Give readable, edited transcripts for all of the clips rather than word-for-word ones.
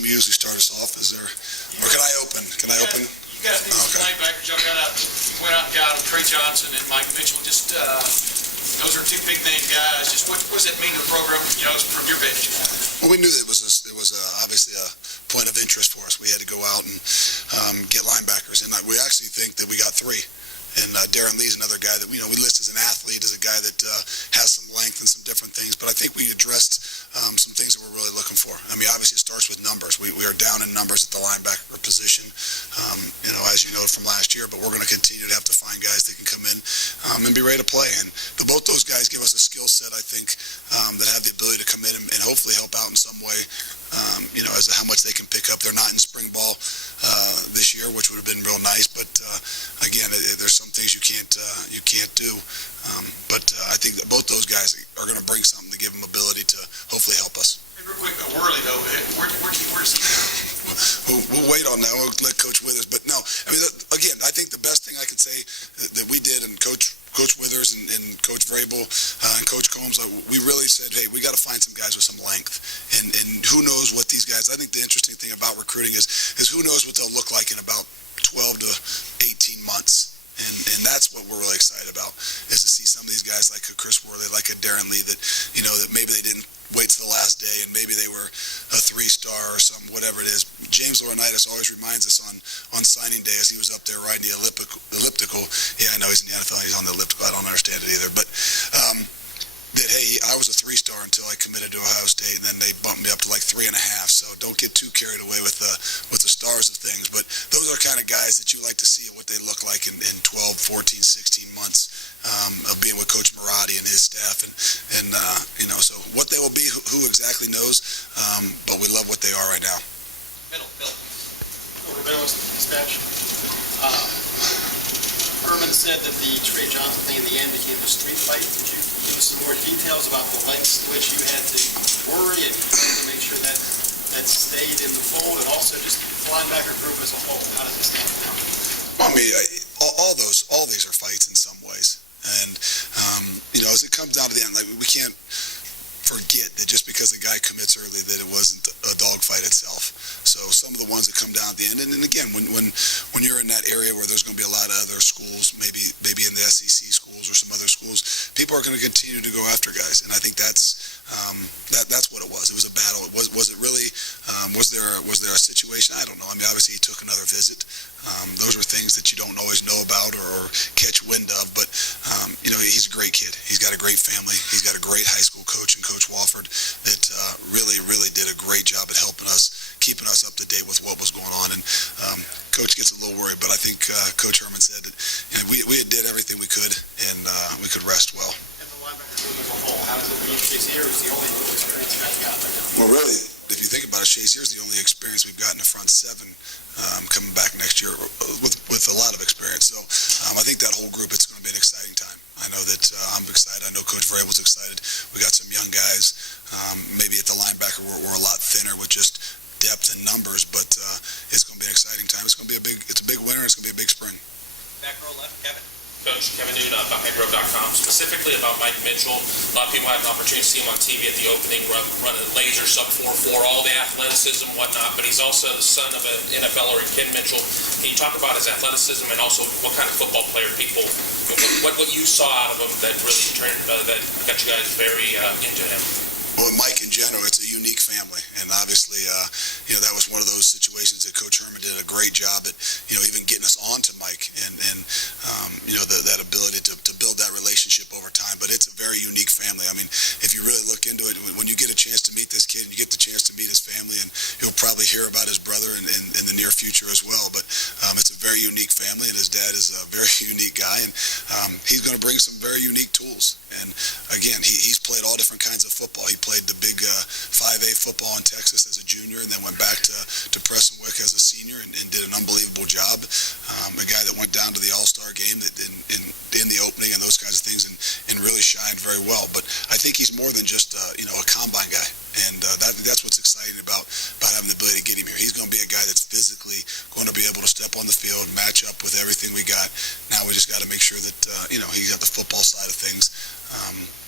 Jim, you usually start us off. Is there, or can I open? Can I open? You guys need some linebackers. Y'all went out and got them. Trey Johnson and Mike Mitchell. Just those are two big name guys. Just what does that mean to the program? From your bench. Well, we knew that it was obviously a point of interest for us. We had to go out and get linebackers, and we actually think that we got three. And Darren Lee is another guy that we list as an athlete, as a guy that has some length and some different things. But I think we addressed some things that we're really looking for. I mean, obviously it starts with numbers. We are down in numbers at the linebacker position, as you know from last year. But we're going to continue to have to find guys that can come in and be ready to play. And both those guys give us a skill set, I think, that have the ability to come in and hopefully help out in some way. As to how much they can pick up. They're not in spring ball this year, which would have been real nice. But again, there's some things you can't do. But I think that both those guys are going to bring something to give them ability to hopefully help us. Hey, real quick, Worley though, where's he? We'll wait on that. We'll let Coach Withers. But no, I mean, again, I think the best thing I could say that we did, and Coach Withers and Coach Vrabel and Coach Combs, we really said, hey, we got to find some guys with some length. And who knows what these guys, I think the interesting thing about recruiting is who knows what they'll look like in about 12 to 18 months. And that's what we're really excited about, is to see some of these guys like a Chris Worley, like a Darren Lee, that that maybe they didn't wait to the last day and maybe they were a 3-star or some whatever it is. James Laurinaitis always reminds us on signing day, as he was up there riding the elliptical. Yeah, I know he's in the NFL, he's on the elliptical. I don't understand it either, but that, hey, I was a 3-star until I committed to Ohio State, and then they bumped me up to like 3.5. So don't get too carried away with the stars of things. But those are kind of guys that you like to see what they look like in 12, 14, 16 months of being with Coach Marotti and his staff, and so what they will be, who exactly knows? But we love what they are right now. Bill. Over Bill's dispatch. Herman said that the Trey Johnson thing in the end became a street fight. Could you give us some more details about the lengths to which you had to worry and to make sure that stayed in the fold, and also just the linebacker group as a whole? How does it stand now? Well, I mean, all these are fights in some ways, and as it comes down to the end, like, we can't forget that just because a guy commits early that it wasn't a dogfight itself. So some of the ones that come down at the end, and again, when you're in that area where there's going to be a lot of other schools, maybe in the SEC schools or some other schools, people are going to continue to go after guys, and I think that's what it was. It was a battle. Was it really? Was there a situation? I don't know. I mean, obviously he took another visit. Those are things that you don't always know about or catch wind of, but he's a great kid. He's got a great family. He's got a great high school coach in Coach Wofford that really did a great job at helping us, keeping us up to date with what was going on. And Coach gets a little worried, but I think Coach Herman said that we did everything we could, and we could rest well. And the linebacker group as a whole, how does it reach Shazier, who's the only experience you guys got right now? Well, really, if you think about it, Shazier's the only experience we've got in the front seven coming back next year with a lot of experience. So I think that whole group, it's going to be an exciting time. I know that I'm excited. I know Coach Vrabel's excited. We got some young guys. Maybe at the linebacker we're a lot thinner with just depth and numbers, but it's going to be an exciting time. It's a big winter. It's going to be a big spring. Back row left, Kevin. Coach Kevin Newton, BuckheadGrove.com. Specifically about Mike Mitchell, a lot of people had an opportunity to see him on TV at the opening, running laser sub 4.4, all the athleticism, whatnot, but he's also the son of an NFLer, Ken Mitchell. Can you talk about his athleticism and also what kind of football player people, what you saw out of him that really that got you guys very into him? Well, Mike in general, it's a unique family, and obviously, that was one of those situations that Coach Herman did a great job at, even getting us onto Mike, and that ability to build that relationship over time. But it's a very unique family. I mean, if you really look into it, when you get a chance to meet this kid, and you get the chance to meet his family, and you'll probably hear about his brother in the near future as well. But it's a very unique family, and his dad is a very unique guy, and he's going to bring some very unique tools. And again, he's played all different kinds of football. He played the big 5A football in Texas as a junior, and then went back to Prestonwick as a senior and did an unbelievable job. A guy that went down to the All-Star game in the opening and those kinds of things, and really shined very well. But I think he's more than just a combine guy, and that's what's exciting about having the ability to get him here. He's going to be a guy that's physically going to be able to step on the field, match up with everything we got. Now we just got to make sure that he's got the football side of things.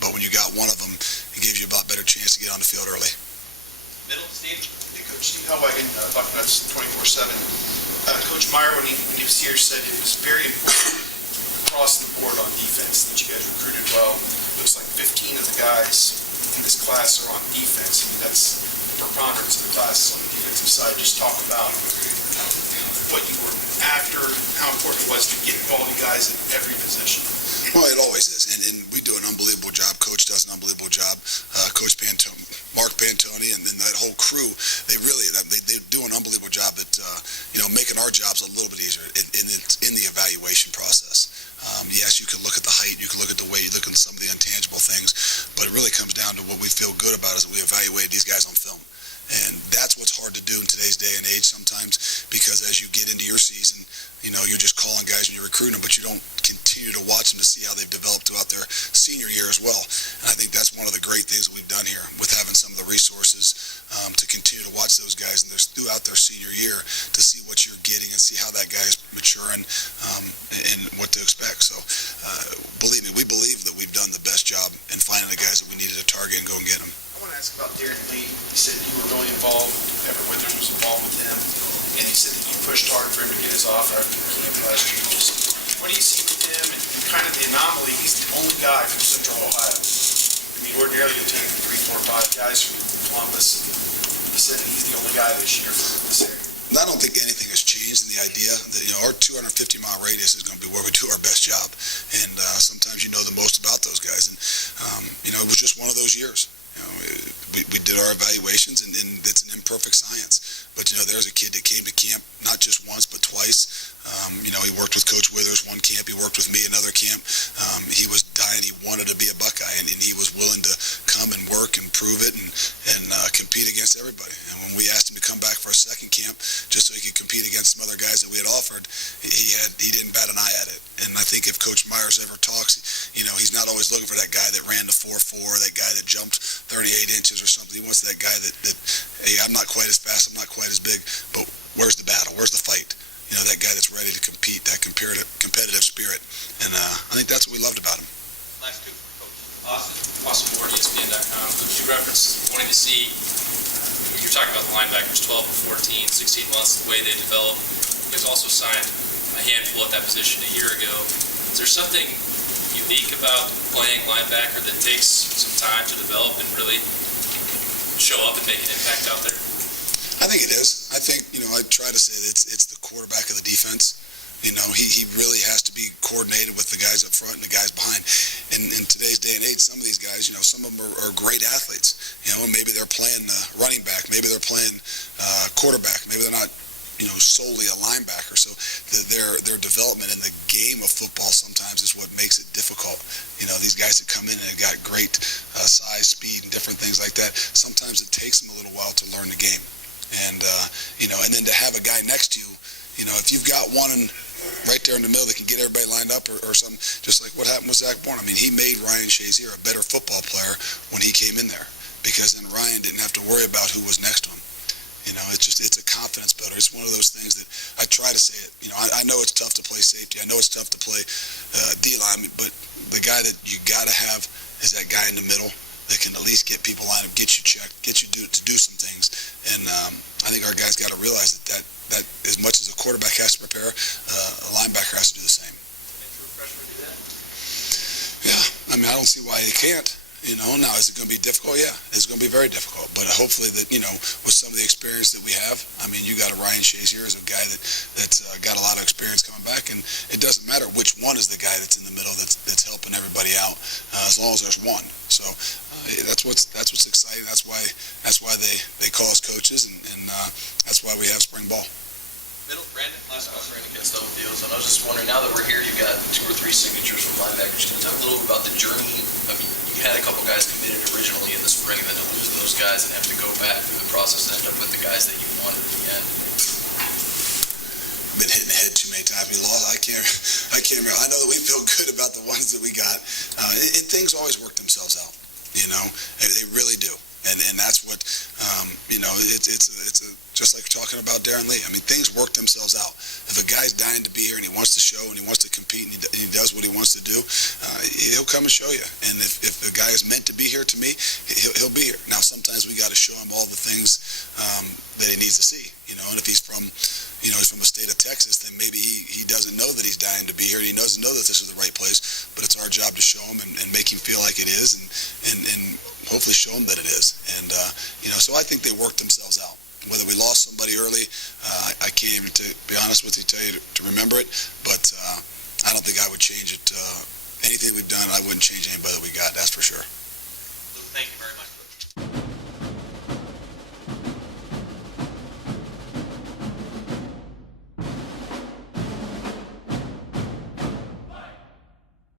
But when you got one of them, it gives you a lot better chance to get on the field early. Middle, Steve? Hey, Coach Steve Hellwagon, Bucknuts 24/7. Coach Meyer, when he was here, said it was very important across the board on defense that you guys recruited well. Looks like 15 of the guys in this class are on defense. I mean, that's the preponderance of the class on the defensive side. Just talk about what you were after, how important it was to get quality guys at every position. Well, it always is, and we do an unbelievable job. Coach does an unbelievable job. Coach Pantone, Mark Pantoni, and then that whole crew, they do an unbelievable job at making our jobs a little bit easier in the evaluation process. Yes, you can look at the height, you can look at the weight, you look at some of the intangible things, but it really comes down to what we feel good about is that we evaluate these guys on film. And that's what's hard to do in today's day and age sometimes, because as you get into your season, you're just calling guys and you're recruiting them, but you don't continue to watch them to see how they've developed throughout their senior year as well. And I think that's one of the great things that we've done here with having some of the resources to continue to watch those guys throughout their senior year to see what you're getting and see how that guy is maturing and what to expect. So believe me, we believe that we've done the best job in finding the guys that we needed to target and go and get them. I want to ask about Darren Lee. He said you were really involved, Everett Withers was involved with him, and he said that you pushed hard for him to get his offer after camp last year. Just, what do you see with him and kind of the anomaly? He's the only guy from Central Ohio. I mean, ordinarily you'll take 3, 4, 5 guys from Columbus. He said he's the only guy this year from this area. I don't think anything has changed in the idea that our 250-mile radius is going to be where we do our best job, and sometimes you know the most about those guys, and it was just one of those years. We did our evaluations, and it's an imperfect science. But, there's a kid that came to camp not just once but twice. He worked with Coach Withers one camp. He worked with me another camp. He was dying. He wanted to be a Buckeye, and he was willing to come and work and prove it and compete against everybody. And when we asked him to come back for a second camp just so he could compete against some other guys that we had offered, he didn't bat an eye at it. And I think if Coach Myers ever talks, he's not always looking for that guy that ran the 4.4, that guy that jumped 38 inches or something. He wants that guy that hey, I'm not quite as fast, I'm not quite as big, but where's the battle? Where's the fight? That guy that's ready to compete, that competitive spirit. And I think that's what we loved about him. Last two for Coach. Austin Ward, ESPN.com. You referenced wanting to see, you're talking about the linebackers, 12 to 14, 16 months, the way they develop. You guys also signed a handful at that position a year ago. Is there something unique about playing linebacker that takes some time to develop and really show up and make an impact out there? I think it is. I think, I try to say that it's the quarterback of the defense. He really has to be coordinated with the guys up front and the guys behind. And in today's day and age, some of these guys, some of them are great athletes. Maybe they're playing running back. Maybe they're playing quarterback. Maybe they're not, solely a linebacker. So their development in the game of football sometimes is what makes it difficult. These guys that come in and have got great size, speed, and different things like that, sometimes it takes them a little while to learn the game. And, and then to have a guy next to you, if you've got one right there in the middle that can get everybody lined up or something, just like what happened with Zach Bourne. I mean, he made Ryan Shazier a better football player when he came in there, because then Ryan didn't have to worry about who was next to him. It's a confidence builder. It's one of those things that I try to say it. I know it's tough to play safety. I know it's tough to play D-line, but the guy that you got to have is that guy in the middle that can at least get people lined up, get you checked, get you to do some things. And I think our guys got to realize that as much as a quarterback has to prepare, a linebacker has to do the same. Yeah, I mean, I don't see why they can't. Now is it going to be difficult? Yeah, it's going to be very difficult. But hopefully that, with some of the experience that we have, I mean, you got a Ryan Shazier as a guy that's got a lot of experience coming back, and it doesn't matter which one is the guy that's in the middle that's helping everybody out, as long as there's one. So that's what's exciting. That's why they call us coaches, and that's why we have spring ball. Middle, Brandon, last question. Brandon against double deals, and I was just wondering, now that we're here, you've got 2 or 3 signatures from linebackers. Can you talk a little bit about the journey? I mean, you had a couple guys committed originally in the spring, and then to lose those guys and have to go back through the process and end up with the guys that you wanted at the end. Been hit in the head too many times. We lost. I can't remember. I know that we feel good about the ones that we got, and things always work themselves out. They really do. and that's what, it's just like talking about Darren Lee. I mean, things work themselves out. If a guy's dying to be here and he wants to show and he wants to compete and he does what he wants to do, he'll come and show you. And if the guy is meant to be here, to me, he'll be here. Now, sometimes we got to show him all the things that he needs to see, and if he's from a state of Texas, then maybe he doesn't know that he's dying to be here. He doesn't know that this is the right place, but it's our job to show him and make him feel like it is and hopefully show him that it is. And, so I think they worked themselves out. Whether we lost somebody early, I can't even, to be honest with you, tell you to remember it, but I don't think I would change it. Anything we've done, I wouldn't change anybody that we got, that's for sure.